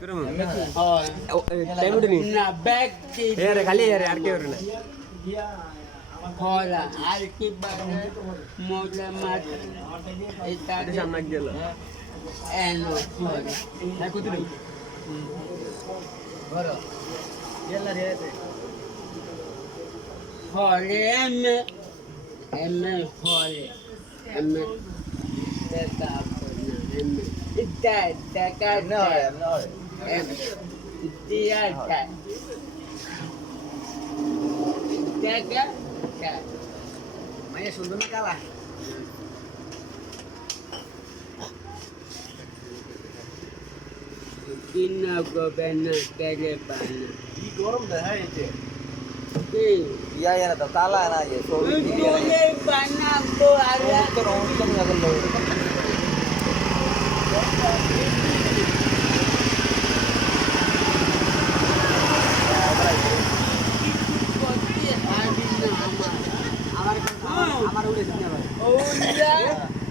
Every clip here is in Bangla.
टाइम उठनी ना बैग यार खाली यार यार के वरना होला आरकी बार मोला मात इता ते सामना गेलो एनो होला नाही कुठे बरं गेला रे ते होले एम होले एम तेता एम इता का no एम dia का jaga का Maya Sundana kalah Kina gobena kere bana ini गरम dah hai itu iya ya na kalah na ye so dole bana ko ala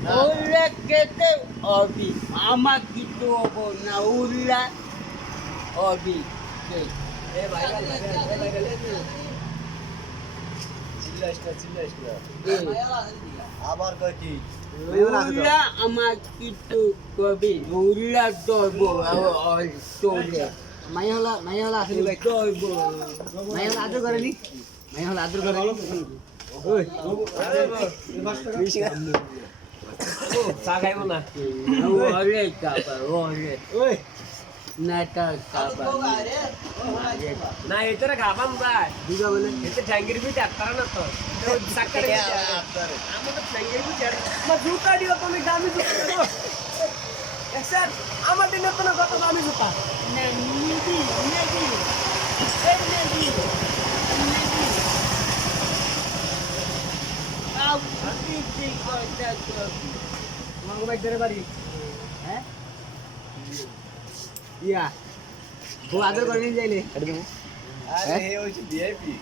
Ulla kete obi ama gitu obo na ulla obi আবার কয়টি ulla ama gitu obi ulla dobo or tole মাইহলা আসলে ভাই dobo মাইহলা আদর করেনি মাইহলা আদর করেনি ওই মিশিগা ও চা খাইবো না ole kapa ole ওই nata kapa না এটারে খাবাম ভাই দুগা বলে এটা ঠ্যাঙ্গির ভিতরে আত্তারা না তো সাক্কারে আমাদের ঠ্যাঙ্গির ভিতরে মা জুতা দিও তুমি দামি জুতা স্যার আমার দিনে তো না কত দামি জুতা na nidi au nidi kota kopi mango bike ধরে বাড়ি হ্যাঁ ইয়া বউ আদর করে নিয়ে যাইলে আরে হে হইছে ভিআইপি